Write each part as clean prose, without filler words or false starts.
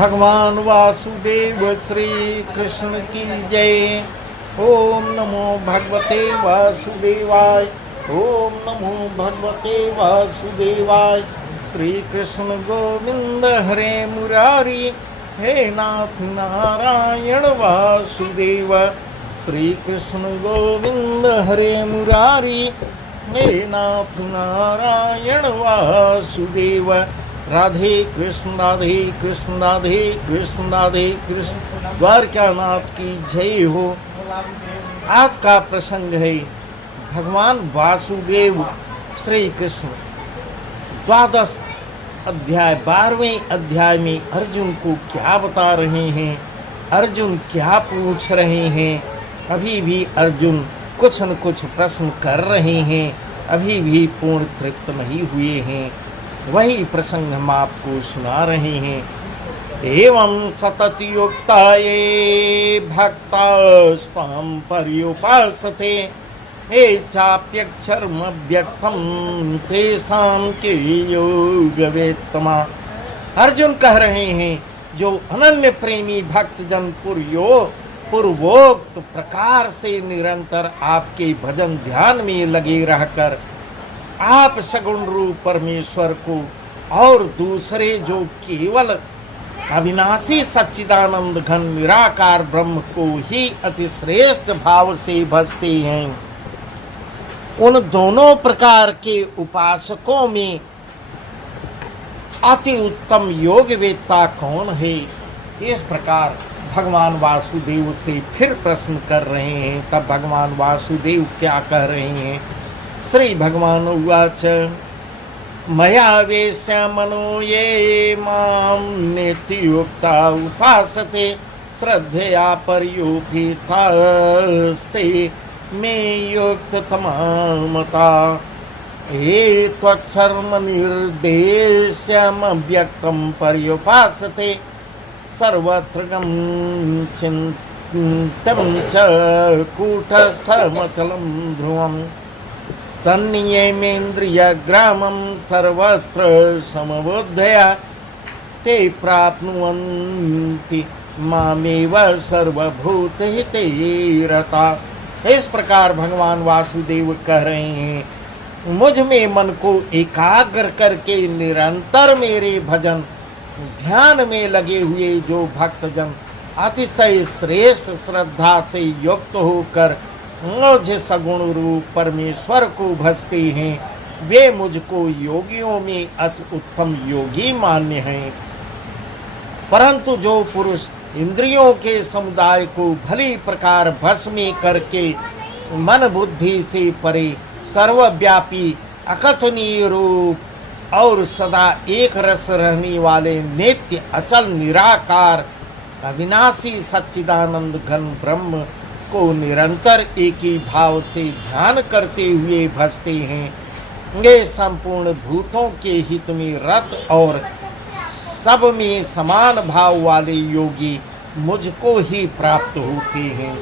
भगवान वासुदेव श्री कृष्ण की जय। ओम नमो भगवते वासुदेवाय। ओम नमो भगवते वासुदेवाय। श्री कृष्ण गोविंद हरे मुरारी, हे नाथ नारायण वासुदेव। श्री कृष्ण गोविंद हरे मुरारी, हे नाथ नारायण वासुदेव। राधे कृष्ण राधे कृष्ण राधे कृष्ण राधे कृष्ण। द्वारकानाथ की जय हो। आज का प्रसंग है भगवान वासुदेव श्री कृष्ण 12 अध्याय 12वें अध्याय में अर्जुन को क्या बता रहे हैं, अर्जुन क्या पूछ रहे हैं। अभी भी अर्जुन कुछ न कुछ प्रश्न कर रहे हैं, अभी भी पूर्ण तृप्त नहीं हुए हैं। वही प्रसंग हम आपको सुना रहे हैं। एवं सतत युक्ता ये भक्ता स्वाम पर्युपासते, हे चाप्यक्षरमव्यक्तम तेषां के योगवेत्तमा। अर्जुन कह रहे हैं जो अनन्य प्रेमी भक्त जन पूर्वोक्त प्रकार से निरंतर आपके भजन ध्यान में लगे रहकर आप सगुण रूप परमेश्वर को और दूसरे जो केवल अविनाशी सच्चिदानंद घन निराकार ब्रह्म को ही अति श्रेष्ठ भाव से भजते हैं, उन दोनों प्रकार के उपासकों में अति उत्तम योगवेत्ता कौन है। इस प्रकार भगवान वासुदेव से फिर प्रश्न कर रहे हैं। तब भगवान वासुदेव क्या कह रहे हैं। श्री भगवान उवाच मया वेश्य मनो ये मां नित्युक्ता उपासते, श्रद्धया पर्युपितास्ते मे युक्ततमा। ये त्वक्षर्म निर्देश्यमव्यक्तं पर्युपासते, सर्वत्र चिन्तं च कूटस्थमचलं ध्रुवम्। संनियमेन्द्रियग्रामं सर्वत्र समबुद्धया, ते प्राप्नुवन्ति मामेव सर्वभूतहिते रता। इस प्रकार भगवान वासुदेव कह रहे हैं, मुझ में मन को एकाग्र करके निरंतर मेरे भजन ध्यान में लगे हुए जो भक्तजन अतिशय श्रेष्ठ श्रद्धा से युक्त होकर मुझ सगुण रूप परमेश्वर को भजते हैं, वे मुझको योगियों में अति उत्तम योगी मान्य हैं। परंतु जो पुरुष इंद्रियों के समुदाय को भली प्रकार भस्म में करके मन बुद्धि से परे सर्वव्यापी अकथनीय रूप और सदा एक रस रहने वाले नित्य अचल निराकार अविनाशी सच्चिदानंद घन ब्रह्म को निरंतर एक ही भाव से ध्यान करते हुए भजते हैं, वे संपूर्ण भूतों के हित में रत और सब में समान भाव वाले योगी मुझको ही प्राप्त होते हैं।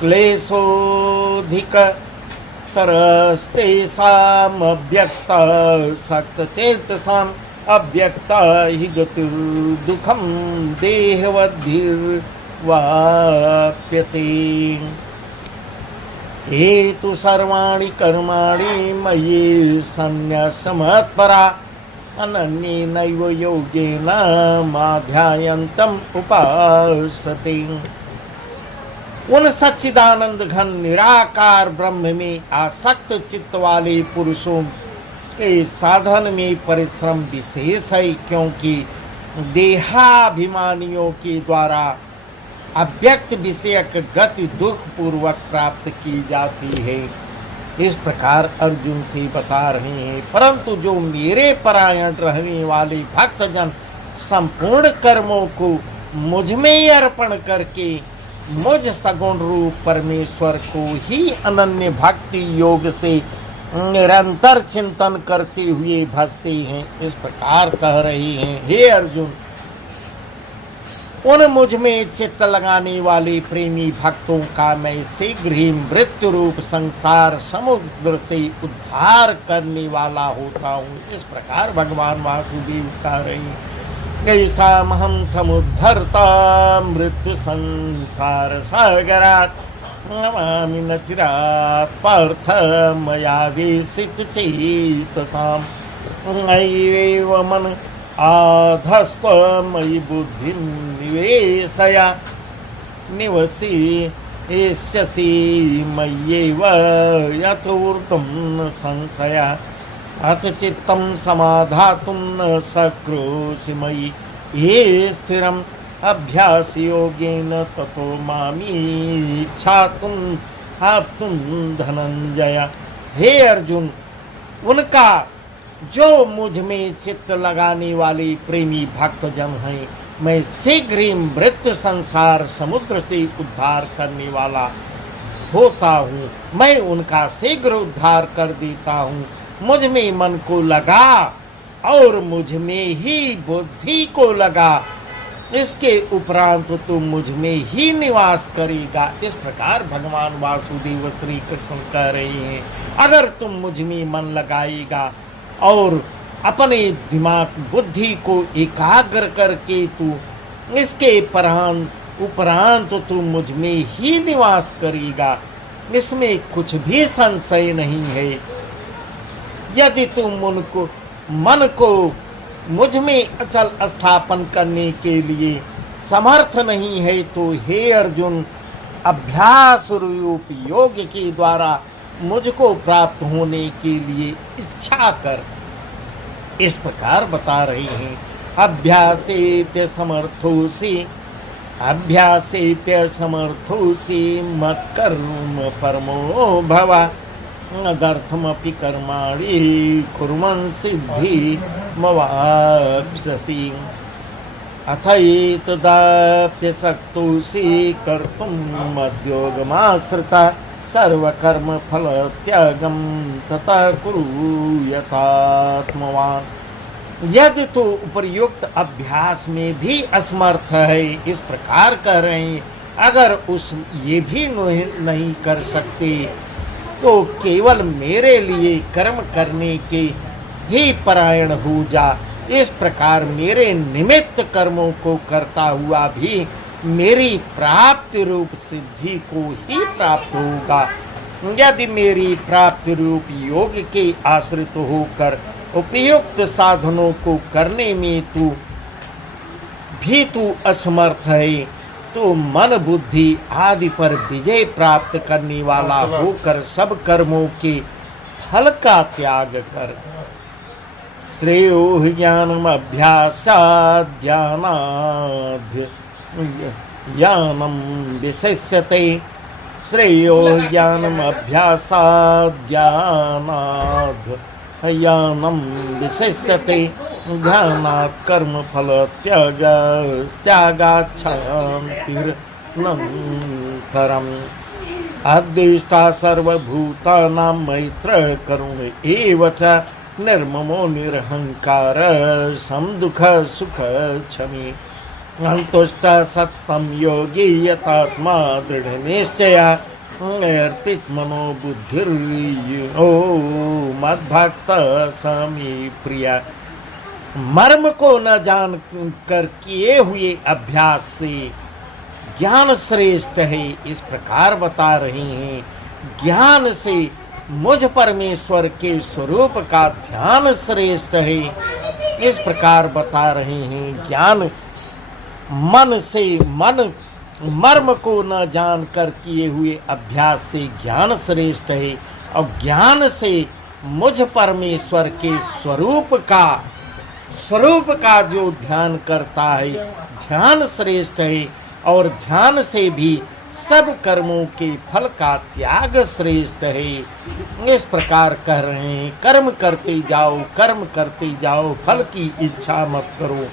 क्लेशोधिक तरस्तेषाम् अव्यक्त सक्तचेतसाम्, अव्यक्त हि गतिर्दुःखं देहवद्भिर्वाप्यते। ये तु सर्वाणि कर्माणि मयि सन्न्यसमत्परा, अनन्येनैव योगेन माध्यायन्तम् उपासते। उन सच्चिदानंद घन निराकार ब्रह्म में आसक्त चित्त वाले पुरुषों के साधन में परिश्रम विशेष है, क्योंकि देहाभिमानियों के द्वारा अव्यक्त विषयक गति दुख पूर्वक प्राप्त की जाती है। इस प्रकार अर्जुन से बता रहे हैं। परंतु जो मेरे परायण रहने वाले भक्तजन संपूर्ण कर्मों को मुझ में अर्पण करके मुझ सगुण रूप परमेश्वर को ही अनन्य भक्ति योग से निरंतर चिंतन करते हुए भजते हैं, इस प्रकार कह रहे हैं। हे अर्जुन, उन मुझ में चित्त लगाने वाले प्रेमी भक्तों का मैं शीघ्र ही मृत्यु रूप संसार समुद्र से उद्धार करने वाला होता हूँ। इस प्रकार भगवान वासुदेव कह रहे हैं। ऐसामहं समुद्धर्ता मृत्यु संसार सागरात् नमामि न चिरात् पार्थ मया वेशितचेतसाम् नैवेव मन आधस्त्व मयि बुद्धिं निवेशय निवसिष्यसि मय्येव यथोक्तं न संशय अथ चित्तं समाधातुं न शक्नोषि मयि ये स्थिरम् अभ्यासयोगेन ततो मामीच्छातुम् आप्तुं धनंजय। हे अर्जुन, उनका जो मुझ में चित्त लगाने वाले प्रेमी भक्तजन हैं, मैं शीघ्र ही मृत्यु संसार समुद्र से उद्धार करने वाला होता हूँ। मैं उनका शीघ्र उद्धार कर देता हूँ। मुझ में मन को लगा और मुझ में ही बुद्धि को लगा, इसके उपरांत तू मुझ में ही निवास करेगा। इस प्रकार भगवान वासुदेव श्री कृष्ण कह रहे हैं, अगर तुम मुझ में मन लगाएगा और अपने दिमाग बुद्धि को एकाग्र करके तू इसके उपरांत तू मुझ में ही निवास करेगा, इसमें कुछ भी संशय नहीं है। यदि तुम मन को मुझ में अचल स्थापन करने के लिए समर्थ नहीं है तो हे अर्जुन, अभ्यास रूप योग के द्वारा मुझको प्राप्त होने के लिए इच्छा कर। इस प्रकार बता रहे हैं, अभ्यासेप्य समर्थोसि मत्कर्म परमो भव अदर्थमपि कर्माणि कुर्वन् सिद्धिमवाप्स्यसि अथैतदाप्यशक्तोऽसि कर्तुं मद्योगमाश्रिता सर्वकर्मफलत्यागं तथा कुरु यथात्मवान्। यदि तो उपर्युक्त अभ्यास में भी असमर्थ है, इस प्रकार कर रहे हैं, अगर ये भी नहीं कर सकते तो केवल मेरे लिए कर्म करने के ही परायण हो जा। इस प्रकार मेरे निमित्त कर्मों को करता हुआ भी मेरी प्राप्ति रूप सिद्धि को ही प्राप्त होगा। यदि मेरी प्राप्ति रूप योग के आश्रित होकर उपयुक्त साधनों को करने में तू असमर्थ है, तो मन बुद्धि आदि पर विजय प्राप्त करने वाला होकर सब कर्मों के फल का त्याग कर। श्रेयो ज्ञानम अभ्यासाद् ज्ञानम विशिष्यते। श्रेयो ज्ञानम अभ्यासाद् ज्ञानम विशिष्यते। ध्यानात् कर्म फल त्यागात् शान्तिरनन्तरम्। अद्वेष्टा सर्वभूतानां मैत्रः करुण एव च निर्ममो निरहंकार समदुःख सुख क्षमी। संतुष्टः सत्तं योगी यतात्मा दृढनिश्चयः अर्पित मनो बुद्धिर्यो मद्भक्तः स मे प्रियः। मर्म को न जान कर किए हुए अभ्यास से ज्ञान श्रेष्ठ है, इस प्रकार बता रहे हैं। ज्ञान से मुझ परमेश्वर के स्वरूप का ध्यान श्रेष्ठ है, इस प्रकार बता रहे हैं। ज्ञान मर्म को न जान कर किए हुए अभ्यास से ज्ञान श्रेष्ठ है, और ज्ञान से मुझ परमेश्वर के स्वरूप का जो ध्यान करता है ध्यान श्रेष्ठ है, और ध्यान से भी सब कर्मों के फल का त्याग श्रेष्ठ है। इस प्रकार कह रहे हैं, कर्म करते जाओ, फल की इच्छा मत करो।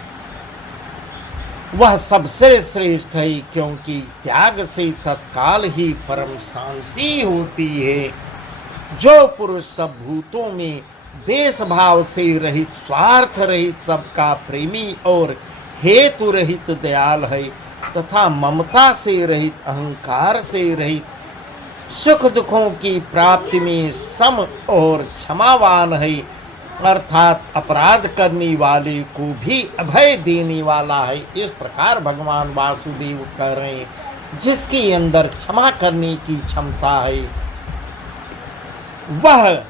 वह सबसे श्रेष्ठ है, क्योंकि त्याग से तत्काल ही परम शांति होती है। जो पुरुष सब भूतों में देश भाव से रहित, स्वार्थ रहित, सबका प्रेमी और हेतु रहित दयाल है, तथा ममता से रहित, अहंकार से रहित, सुख दुखों की प्राप्ति में सम और क्षमावान है, अर्थात अपराध करने वाले को भी अभय देने वाला है। इस प्रकार भगवान वासुदेव कह रहे हैं, जिसके अंदर क्षमा करने की क्षमता है, वह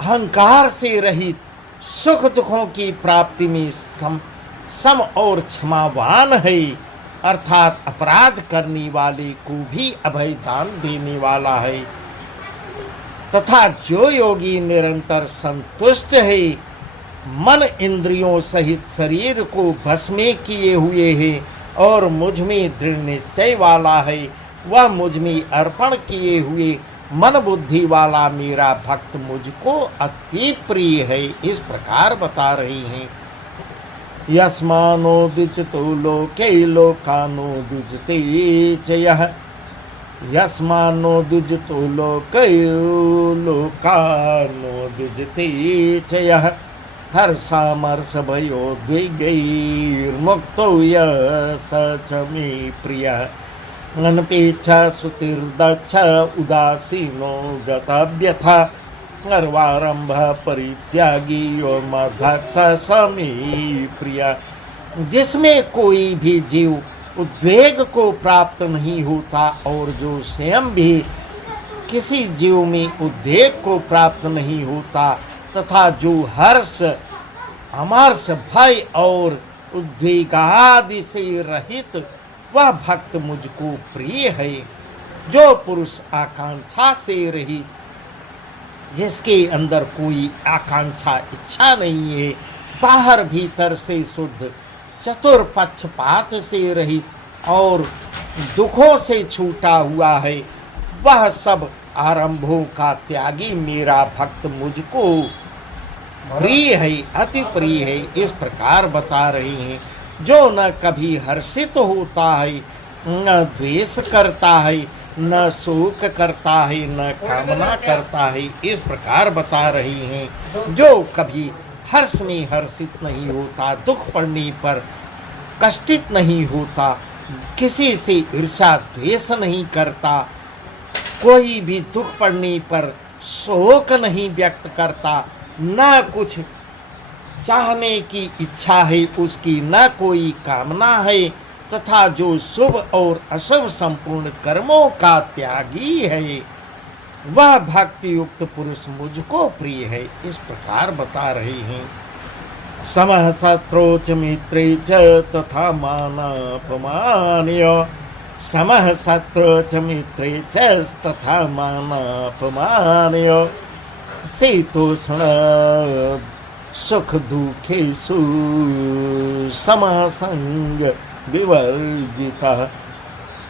अहंकार से रहित सुख दुखों की प्राप्ति में सम और क्षमावान है। अर्थात अपराध करने वाले को भी अभय दान देने वाला है। तथा जो योगी निरंतर संतुष्ट है, मन इंद्रियों सहित शरीर को भस्मे किए हुए है और मुझ में दृढ़ निश्चय वाला है, वह मुझ में अर्पण किए हुए मन बुद्धि वाला मेरा भक्त मुझको अति प्रिय है। इस प्रकार बता रही हैं। यस्मानो द्विजतो लोके लोकानो द्विजते च यः, यस्मानो द्विजतो लोके लोकानो द्विजते च यः, हर्षामर्षभयोद्वेगैर्मुक्तो यः स च मे प्रियः। अनपेक्षा सुतिर्दक्ष उदासीनो गतव्यथा, गर्वारंभ परित्यागी और मद्भक्त समी प्रिया। जिसमें कोई भी जीव उद्वेग को प्राप्त नहीं होता और जो स्वयं भी किसी जीव में उद्वेग को प्राप्त नहीं होता, तथा जो हर्ष अमर्ष भय और उद्वेगादि से रहित, वह भक्त मुझको प्रिय है। जो पुरुष आकांक्षा से रहित, जिसके अंदर कोई आकांक्षा इच्छा नहीं है, बाहर भीतर से शुद्ध, चतुर पक्षपात से रहित और दुखों से छूटा हुआ है, वह सब आरंभों का त्यागी मेरा भक्त मुझको प्रिय है, अति प्रिय है। इस प्रकार बता रही हैं। जो न कभी हर्षित होता है, न द्वेष करता है, न शोक करता है, न कामना करता है। इस प्रकार बता रही हैं। जो कभी हर्ष में हर्षित नहीं होता, दुख पड़ने पर कष्टित नहीं होता, किसी से ईर्ष्या द्वेष नहीं करता, कोई भी दुख पड़ने पर शोक नहीं व्यक्त करता, न कुछ चाहने की इच्छा है उसकी, न कोई कामना है, तथा जो शुभ और अशुभ संपूर्ण कर्मों का त्यागी है, वह भक्ति युक्त पुरुष मुझको प्रिय है। इस प्रकार बता रही हैं। समः शत्रौ च मित्रे च तथा मानापमानय, समः शत्रौ च मित्रे च तथा मानापमानय, शीतोष्ण सुख दुखेषु समसंग विवर्जितः,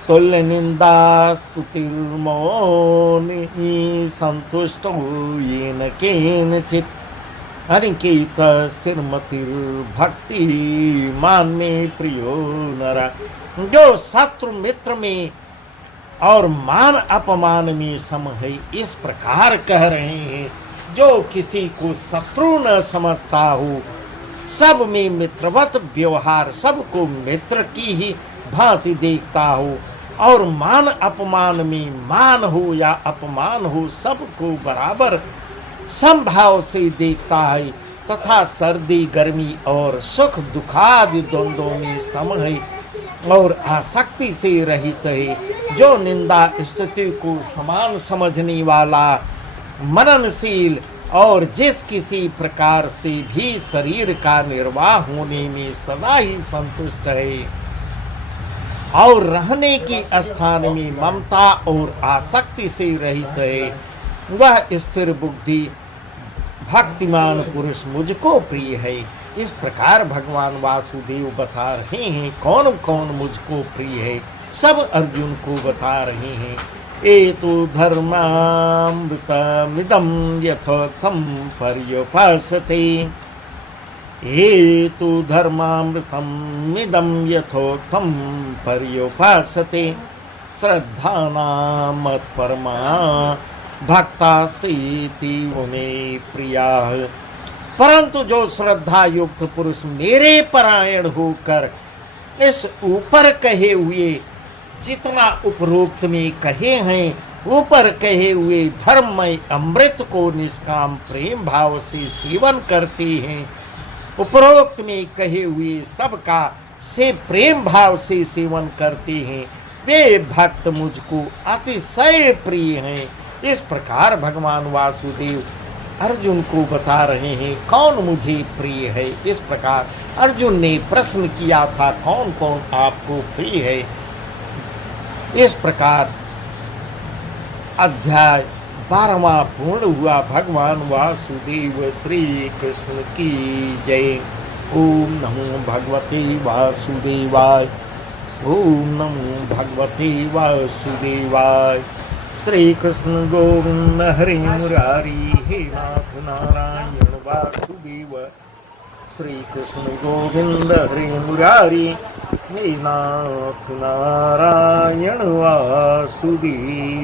तुल्य निंदा स्तुतिर्मौनि संतुष्टो येन केनचित्, अनिकेत स्थिरमतिर्भक्ति मान में प्रियो नरा। जो शत्रु मित्र में और मान अपमान में सम है, इस प्रकार कह रहे हैं। जो किसी को शत्रु न समझता हो, सब में मित्रवत व्यवहार, सबको मित्र की ही भांति देखता हो, और मान अपमान में मान हो या अपमान हो, सबको बराबर समभाव से देखता है, तथा सर्दी गर्मी और सुख दुखादि द्वंद्वों में सम है और आसक्ति से रहित है। जो निंदा स्तुति को समान समझने वाला, मननशील और जिस किसी प्रकार से भी शरीर का निर्वाह होने में सदा ही संतुष्ट है और रहने की स्थान में ममता और आसक्ति से रहित है, वह स्थिर बुद्धि भक्तिमान पुरुष मुझको प्रिय है। इस प्रकार भगवान वासुदेव बता रहे हैं कौन कौन मुझको प्रिय है। सब अर्जुन को बता रहे हैं। एतु धर्मामृतमिदं यथोक्तं पर्युपासते, एतु धर्मामृतमिदं यथोक्तं पर्युपासते, श्रद्धानां मत्परमा भक्तास्तीति मे प्रियाः। परंतु जो श्रद्धा युक्त पुरुष मेरे परायण होकर इस ऊपर कहे हुए जितना उपरोक्त में कहे हैं ऊपर कहे हुए धर्ममय अमृत को निष्काम प्रेम भाव से सेवन करते हैं। उपरोक्त में कहे हुए सबका से प्रेम भाव से सेवन करते हैं, वे भक्त मुझको अतिशय प्रिय हैं। इस प्रकार भगवान वासुदेव अर्जुन को बता रहे हैं कौन मुझे प्रिय है। इस प्रकार अर्जुन ने प्रश्न किया था कौन कौन आपको प्रिय है। इस प्रकार अध्याय 12वां पूर्ण हुआ। भगवान वासुदेव श्री कृष्ण की जय। ओम नमो भगवते वासुदेवाय। ओम नमो भगवते वासुदेवाय। श्री कृष्ण गोविंद हरे मुरारी हे नाथ नारायण वासुदेव। श्री कृष्ण गोविंद हरे मुरारी हे नाथ नारायण वासुदेव।